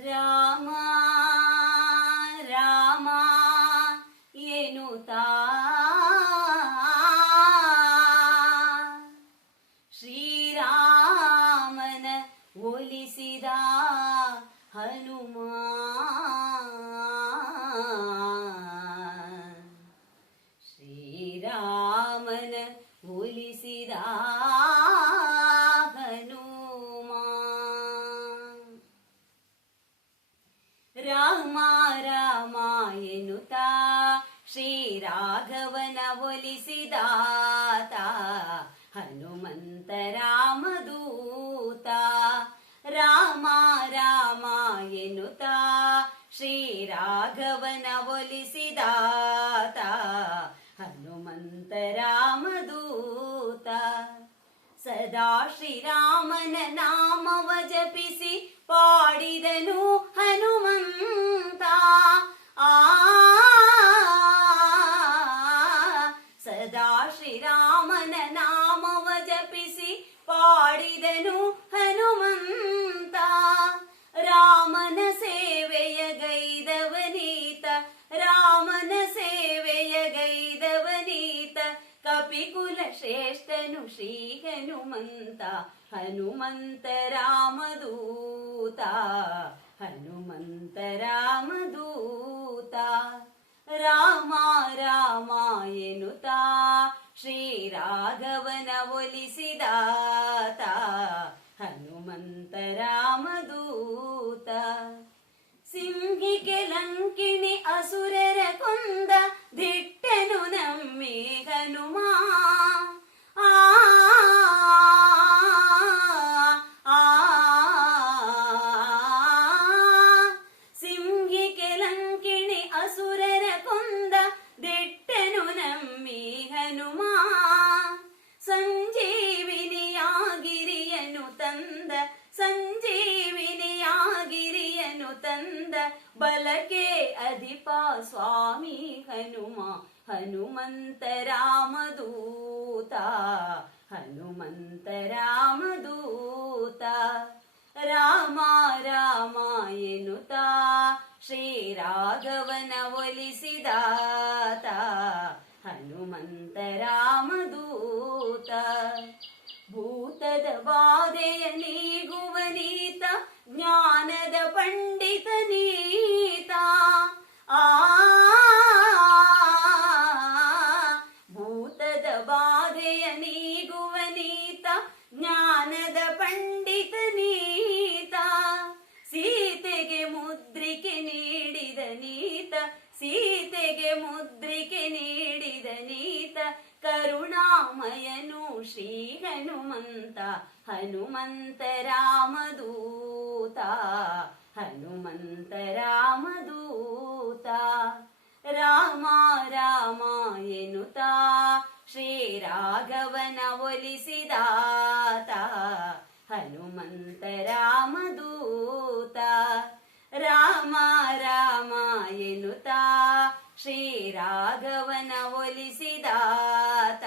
ರಾಮ ರಾಮ ಎನ್ನುತ್ತಾ ಶ್ರೀರಾಮನ ಒಲಿಸಿದ ಹನುಮ ಶ್ರೀರಾಮನ ಒಲಿಸಿದ ಶ್ರೀರಾಘವನ ಒಲಿಸಿದಾತ ಹನುಮಂತ ರಾಮದೂತ. ರಾಮ ರಾಮ ಎನ್ನುತ್ತಾ ಶ್ರೀರಾಘವನ ಒಲಿಸಿದಾತ ಹನುಮಂತ ರಾಮದೂತ. ಸದಾ ಶ್ರೀರಾಮನ ನಾಮವ ಜಪಿಸಿ ಪಾಡಿದನು ಶ್ರೀರಾಮನ ನಾಮವ ಜಪಿಸಿ ಪಾಡಿದನು ಹನುಮಂತ ರಾಮನ ಸೇವೆಯ ಗೈದವನೀತ ರಾಮನ ಸೇವೆಯ ಗೈದವನೀತ ಕಪಿಕುಲ ಶ್ರೇಷ್ಠನು ಶ್ರೀ ಹನುಮಂತ ಹನುಮಂತ ರಾಮದೂತ ಹನುಮಂತ ರಾಮದೂತ ರಾಮ ರಾಮ ಎನ್ನುತ್ತಾ ಶ್ರೀರಾಘವನ ಒಲಿಸಿದಾತ ಹನುಮಂತ ರಾಮದೂತ ಸಿಂಹಿಗೆ ಲಂಕಿಣಿ ಅಸುರರ ಕೊಂದ ತಂದ ಸಂಜೀವಿನಿಯಾಗಿರಿಯನು ತಂದ ಬಲಕೆ ಅಧಿಪ ಸ್ವಾಮಿ ಹನುಮ ಹನುಮಂತ ರಾಮದೂತ ಹನುಮಂತ ರಾಮದೂತ ರಾಮ ರಾಮ ಎನ್ನುತ್ತಾ ಶ್ರೀರಾಘವನ ಒಲಿಸಿದಾತ ಹನುಮಂತ ರಾಮದೂತ ಭೂತದ ಬಾಧೆಯ ಜ್ಞಾನದ ಪಂಡಿತ ನೀತ, ಸೀತೆಗೆ ಮುದ್ರಿಕೆ ನೀಡಿದ ನೀತ, ಸೀತೆಗೆ ಮುದ್ರಿಕೆ ನೀಡಿದ ನೀತ, ಕರುಣಾಮಯನು ಶ್ರೀ ಹನುಮಂತ ಹನುಮಂತ ರಾಮದೂತ ಹನುಮಂತ ರಾಮದೂತ. ರಾಮ ರಾಮ ಎನ್ನುತ್ತಾ ಶ್ರೀರಾಘವನ ಒಲಿಸಿದಾತ ಹನುಮಂತ ರಾಮದೂತ ರಾಮ ರಾಮ ಶ್ರೀ ಶ್ರೀರಾಘವನ ಒಲಿಸಿದಾತ.